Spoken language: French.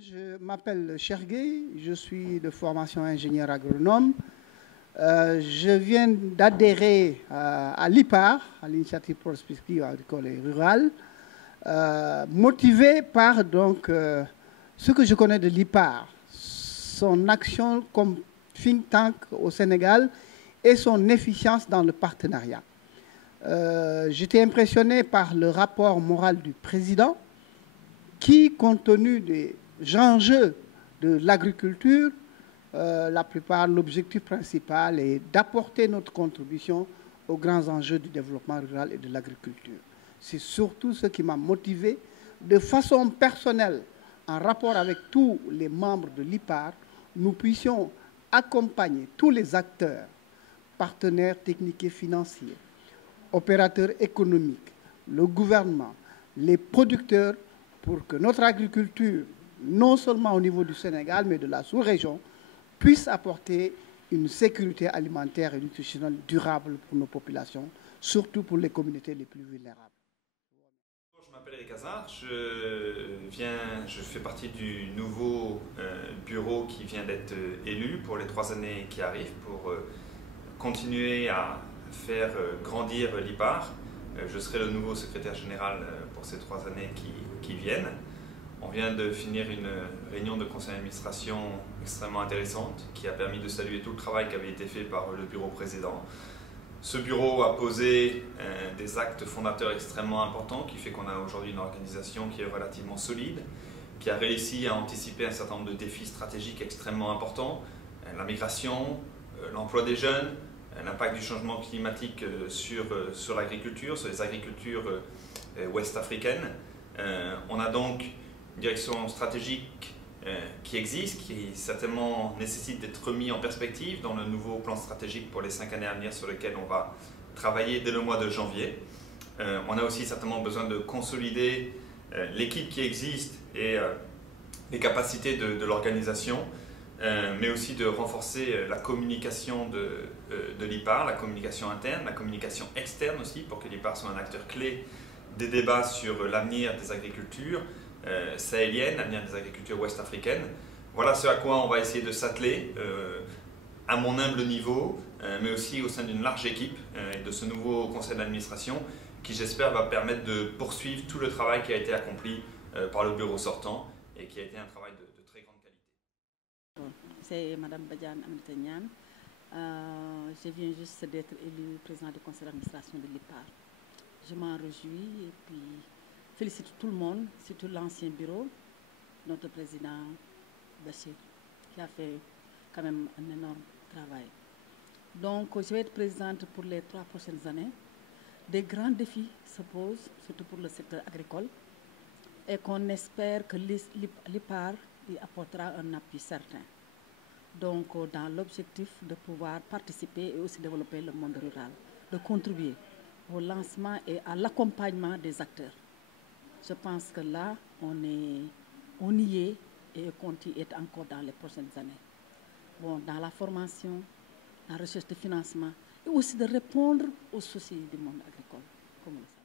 Je m'appelle Chergué, je suis de formation ingénieur agronome. Je viens d'adhérer à l'IPAR, à l'initiative prospective agricole et rurale, motivé par donc, ce que je connais de l'IPAR, son action comme think tank au Sénégal et son efficience dans le partenariat. J'étais impressionné par le rapport moral du président qui, compte tenu des enjeux de l'agriculture, la plupart, l'objectif principal est d'apporter notre contribution aux grands enjeux du développement rural et de l'agriculture. C'est surtout ce qui m'a motivé de façon personnelle, en rapport avec tous les membres de l'IPAR, nous puissions accompagner tous les acteurs, partenaires techniques et financiers, opérateurs économiques, le gouvernement, les producteurs, pour que notre agriculture, non seulement au niveau du Sénégal, mais de la sous-région, puisse apporter une sécurité alimentaire et nutritionnelle durable pour nos populations, surtout pour les communautés les plus vulnérables. Je m'appelle Eric Hazard, je fais partie du nouveau bureau qui vient d'être élu pour les 3 années qui arrivent pour continuer à faire grandir l'IPAR. Je serai le nouveau secrétaire général pour ces 3 années qui viennent. On vient de finir une réunion de conseil d'administration extrêmement intéressante qui a permis de saluer tout le travail qui avait été fait par le bureau précédent. Ce bureau a posé des actes fondateurs extrêmement importants qui fait qu'on a aujourd'hui une organisation qui est relativement solide, qui a réussi à anticiper un certain nombre de défis stratégiques extrêmement importants, la migration, l'emploi des jeunes, l'impact du changement climatique sur l'agriculture, sur les agricultures ouest-africaines. On a donc une direction stratégique qui existe, qui certainement nécessite d'être remis en perspective dans le nouveau plan stratégique pour les 5 années à venir sur lequel on va travailler dès le mois de janvier. On a aussi certainement besoin de consolider l'équipe qui existe et les capacités de l'organisation, mais aussi de renforcer la communication de l'IPAR, la communication interne, la communication externe aussi, pour que l'IPAR soit un acteur clé des débats sur l'avenir des agricultures sahéliennes, l'avenir des agricultures ouest-africaines. Voilà ce à quoi on va essayer de s'atteler à mon humble niveau, mais aussi au sein d'une large équipe et de ce nouveau conseil d'administration qui, j'espère, va permettre de poursuivre tout le travail qui a été accompli par le bureau sortant et qui a été un travail de très grande qualité. C'est Mme Badiane Aminata Niane. Je viens juste d'être élue président du conseil d'administration de l'IPAR. Je m'en réjouis et puis félicite tout le monde, surtout l'ancien bureau, notre président Bachir, qui a fait quand même un énorme travail. Donc, je vais être présidente pour les 3 prochaines années. Des grands défis se posent, surtout pour le secteur agricole, et qu'on espère que l'IPAR y apportera un appui certain. Donc, dans l'objectif de pouvoir participer et aussi développer le monde rural, de contribuer au lancement et à l'accompagnement des acteurs. Je pense que là, on y est et compte y être encore dans les prochaines années. Bon, dans la formation, la recherche de financement et aussi de répondre aux soucis du monde agricole, comme on le sait.